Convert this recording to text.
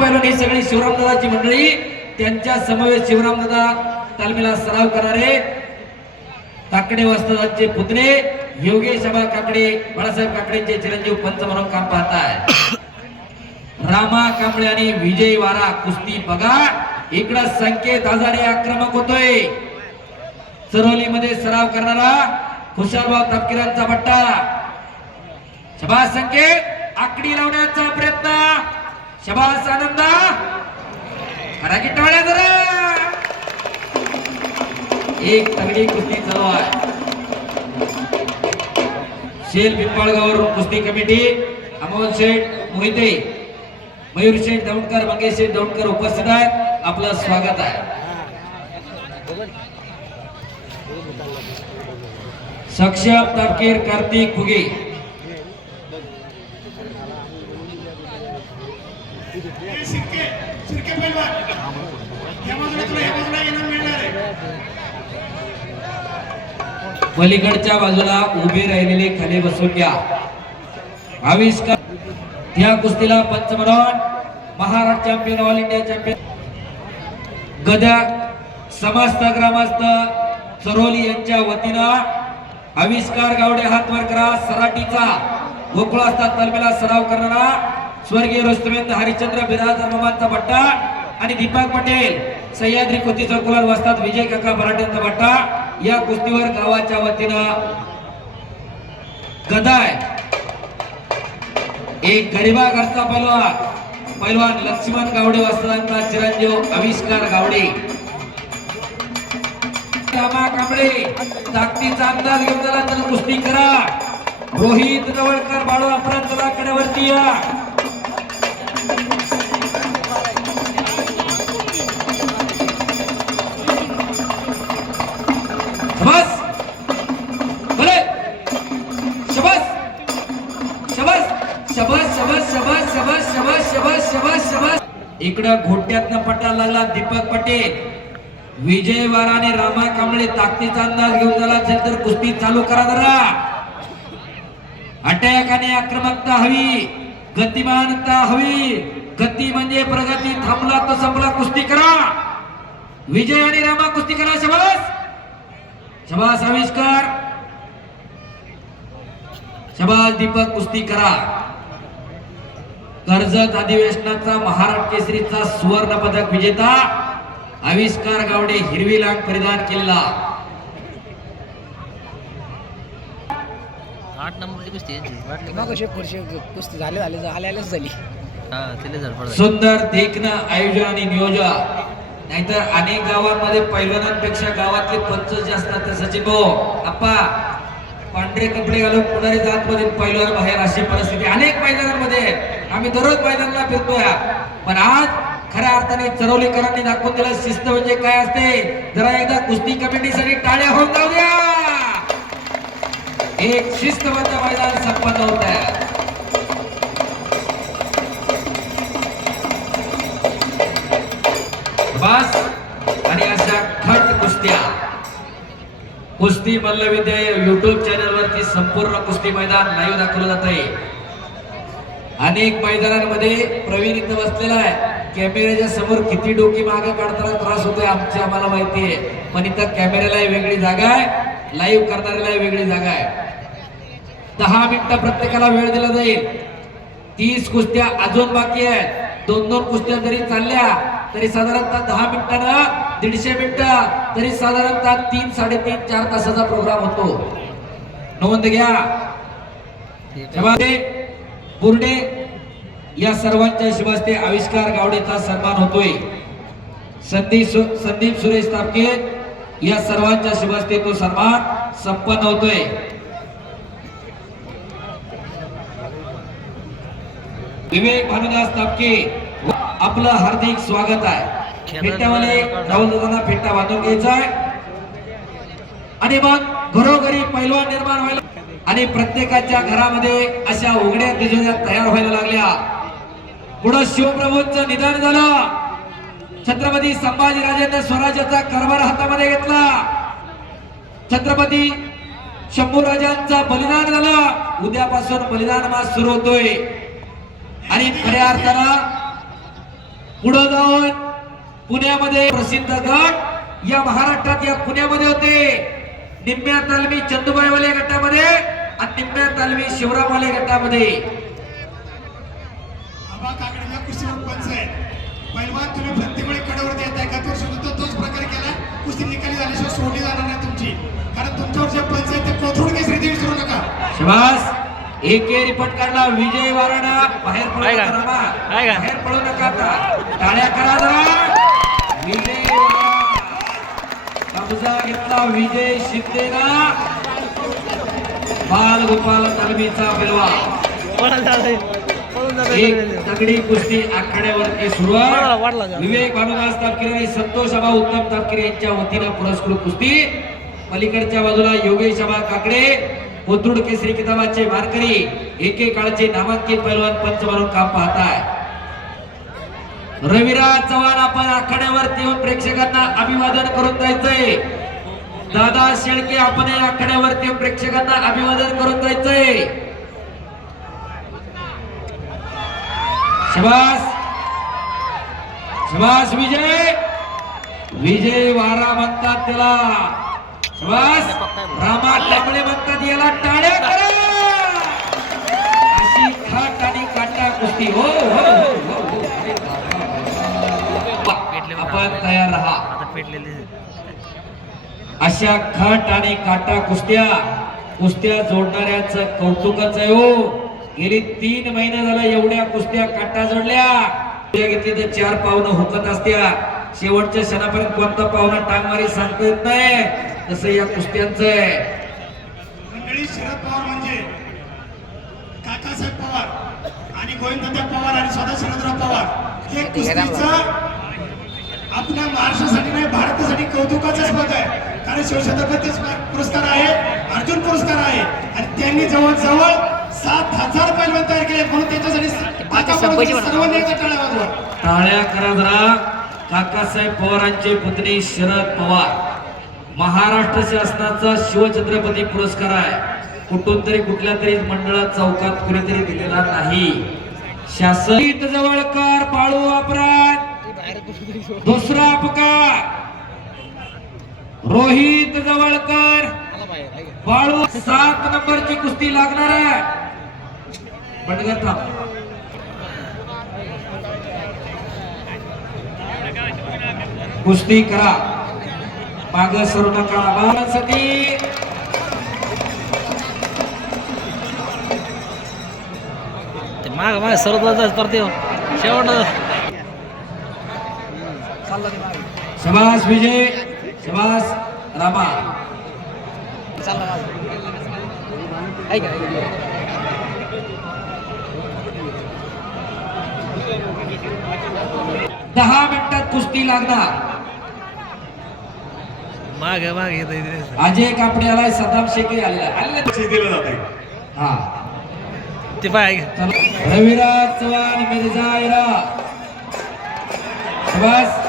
पैलवान ही सगळी शिवरामदादाची मंडळी, त्यांच्या समवेत शिवरामदादा तालमीला सराव करणारे काकडे वस्तादांचे पुतणे योगेश आबा काकडे, बाळासाहेब काकडेंचे चिरंजीव पंच म्हणून काम पाहताय. रामा कांबळे आणि विजय वारा कुस्ती बघा. इकडं संकेत हजारे आक्रमक होतोय. चरोली मध्ये सराव करणारा खुशालभाऊ तपकिरांचा बट्टा. शबास संकेत, आकडी लावण्याचा प्रयत्न. शबास आनंदा, करा की टाळ्या जरा. एक तगडी कुस्ती चालू आहे. शेल पिंपळगाववरून कुस्ती कमिटी अमोल शेठ मोहिते, मयूर शेठ दौंडकर, मंगेश शेठ दौंडकर उपस्थित आहेत. आपलं स्वागत आहे. सक्षम तापकीर कार्तिक फुगे, पलीकडच्या बाजूला उभे राहिलेले खाली बसून घ्या. आविष्कार या कुस्तीला पंच म्हणून Maharashtra champion, all India champion गदा समस्त ग्रामस्थ चरोली यांच्या वतीनं आविष्कार गावडे हात वर करा. सराटीचा गोकुळ असतात तालमीला सराव करणारा स्वर्गीय रुस्तमेंद्र हरिश्चंद्र बिरादर मामांचा बट्टा आणि दीपक पटेल सह्याद्री कुस्ती संकुलात वस्तात विजय काका बराटेंचा बट्टा. या कुस्तीवर गावाच्या वतीनं गदाय एक गरीबा घरचा पैलवान लक्ष्मण गावडे वस्तादांचा चिरंजीव आविष्कार गावडे. रामा कांबळे ताकदीचा अंदाज घेऊन चला, तर कुस्ती करा. रोहित जवळकर बाळू अपराध चला कड्यावरती या. शबास, बोले शबास शबास शबास शबास शबास शबास शबास शबास शबास शबास. इकडं घोट्यातनं पट्टा लागला दीपक पटेल. विजय वारा आणि रामा कांबळे ताकदीचा अंदाज घेऊन झाला असेल तर कुस्ती चालू करा जरा. अटॅक आणि आक्रमकता हवी, गतिमानता हवी. गती म्हणजे प्रगती, थांबला तर संपला. कुस्ती करा. विजय आणि रामा कुस्ती करा. शबास शबास आविष्कार, शबास दीपक कुस्ती करा. कर्जत अधिवेशनाचा महाराष्ट्र केसरीचा सुवर्ण पदक विजेता आविष्कार गावडे हिरवी लांग परिधान केलेला. 8 नंबरची कुस्ती कुस्ती झालेच झाली. सुंदर देखणं आयोजन आणि नियोजन. नाहीतर अनेक गावांमध्ये पैलवानांपेक्षा गावातले पंच जास्त असतात. सचिन भाऊ आप्पा पांढरे कपडे घालून पुढारी जात मध्ये पैलवान बाहेर, अशी परिस्थिती अनेक मैदानांमध्ये. आम्ही दररोज मैदानाला फिरतोय, पण आज खऱ्या अर्थाने चरवलीकरांनी दाखवून दिलं शिस्त म्हणजे काय असते. जरा एकदा कुस्ती कमिटीसाठी टाळ्या होऊन जाऊ द्या. एक शिस्तबद्ध मैदान संपन्न होत आहे. बस आणि अशा खट कुस्त्या कुस्ती मल्लविद्या युट्यूब चॅनल वरती संपूर्ण कुस्ती मैदान लाईव्ह दाखवलं जात आहे. अनेक मैदानांमध्ये प्रवीण इथं बसलेला आहे. कॅमेऱ्याच्या समोर किती डोकी मागे काढताना त्रास होतोय आम्हाला माहिती आहे, पण इथं कॅमेऱ्याला वेगळी जागा आहे, लाईव्ह करणाऱ्याला वेगळी जागा आहे. 10 मिनिटं प्रत्येकाला वेळ दिला जाईल. 30 कुस्त्या अजून बाकी आहेत. 2-2 कुस्त्या जरी चालल्या तरी साधारणतः 10 मिनिटांना 150 मिनिटं, तरी साधारणतः 3-3.5-4 तासाचा प्रोग्राम होतो. नोंद घ्या. बुर्डे या सर्वांच्या शुभहस्ते आविष्कार गावडेचा सन्मान होतोय. संदीप सुरेश तापके या सर्वांच्या शुभहस्ते तो सन्मान संपन्न होतोय. विवेक भानुदास तापके आपलं हार्दिक स्वागत आहे. फेट्यावाले राहुल दादांना फेटा बांधून घ्यायचा आहे आणि मग घरोघरी पैलवान निर्माण व्हायला आणि प्रत्येकाच्या घरामध्ये अशा उघड्या तिजोऱ्या तयार व्हायला लागल्या. पुढे शिवप्रभूंचं निधन झालं. छत्रपती संभाजीराजांनी स्वराज्याचा कारभार हातामध्ये घेतला. छत्रपती शंभूराजांचा बलिदान झालं. उद्यापासून बलिदान मास सुरू होतोय आणि खऱ्या अर्थानं पुढे जाऊन पुण्यामध्ये प्रसिद्ध गट या महाराष्ट्रात या पुण्यामध्ये होते. निम्म्या तालमी चंदुबाईवाले गटामध्ये आणि निम्म्या तालमी शिवरामवाले गटामध्ये. आबा काकडे कुस्तीवर पंच आहे. पहिलवान तुम्ही प्रत्येक वेळी कडेवरती येताय. गत वर्षी सुद्धा तोच प्रकार केला. कुस्ती निकाली झाल्याशिवाय सोडली जाणार नाही तुमची, कारण तुमच्यावर जे पंच आहे ते कोथरूड केसरी ते विसरू नका. शबास. एके रिपोर्ट काढला विजय वारणा. बाहेर पळू आहे का? नका रामा. आहे का? बाहेर पळू नका आता. टाळ्या करा जरा. विजय कब्जा घेतला विजय शिंदेना. बाल गोपाल तालमीचा पिलवा. एक तगडी कुस्ती आखाड्यावरती सुरू आहे. विवेक भानुदास तापकीर आणि संतोष आबा उत्तम तापकीर यांच्या वतीनं पुरस्कृत कुस्ती. पलीकडच्या बाजूला योगेश आबा काकडे कोथरूड केसरी किताबाचे मानकरी एकेकाळचे नामांकित पैलवान पंच म्हणून काम पाहताय. रविराज चव्हाण आपण आखाड्यावरती येऊन प्रेक्षकांना अभिवादन करून जायचंय. दादा शेळके आपण आखाड्यावरती येऊन प्रेक्षकांना अभिवादन करून जायचंय. शबास शबास. विजय विजय वारा म्हणतात त्याला. शबास. रामा कांबळे म्हणतात याला. टाळ्या करा. अशी खाट आणि काटा कुस्ती. हो हो हो हो. आपण तयार राहा. अशा खट आणि काटा कुस्त्या जोडणाऱ्याच कौतुकच आहे हो. गेली 3 महिने झाला एवढ्या कुस्त्या काटा जोडल्या. घेतली तर 4 पावलं हुकत असत्या. शेवटच्या क्षणापर्यंत कोणता पावना टांगमारी सांगता येत नाही. तसं या कुस्त्यांचं आहे. मंडळी शरद पवार म्हणजे काकासाहेब पवार आणि गोविंददादा पवार आणि स्वतः शरदराव पवार हे कुस्तीचं आपल्या महाराष्ट्रासाठी नाही भारतासाठी कौतुकाचं स्पर्धा आहे. कारण शिवछत्रपती पुरस्कार आहे, अर्जुन पुरस्कार आहे आणि त्यांनी जवळजवळ 7,000 पैलवान तयार केले. म्हणून त्याच्यासाठी सर्वांनी एकदा टाळ्या वाजवा. टाळ्या करा जरा. काकासाहेब पवारांचे पुतणी शरद पवार. महाराष्ट्र शासनाचा शिवछत्रपती पुरस्कार आहे. कुठून तरी कुठल्या तरी मंडळात चौकात कुणीतरी दिलेला नाही. शासन जवळकर बाळू अपराध. दुसरा अपकार रोहित जवळकर बाळू. 7 नंबरची कुस्ती लागणार आहे. बंडगर थांब. कुस्ती करा. माग सरू नका. बाळासाठी माग माग सर्व करते शेवट. शबास विजय. शबास रामा. आहे का? 10 मिनिटात कुस्ती लागणार. माग माग येत अजय कापडे आलाय. सदाम शेखे आलेला. दिलं जाते. हा ते पाय. रविराज चव्हाण मिर्झा. शबास.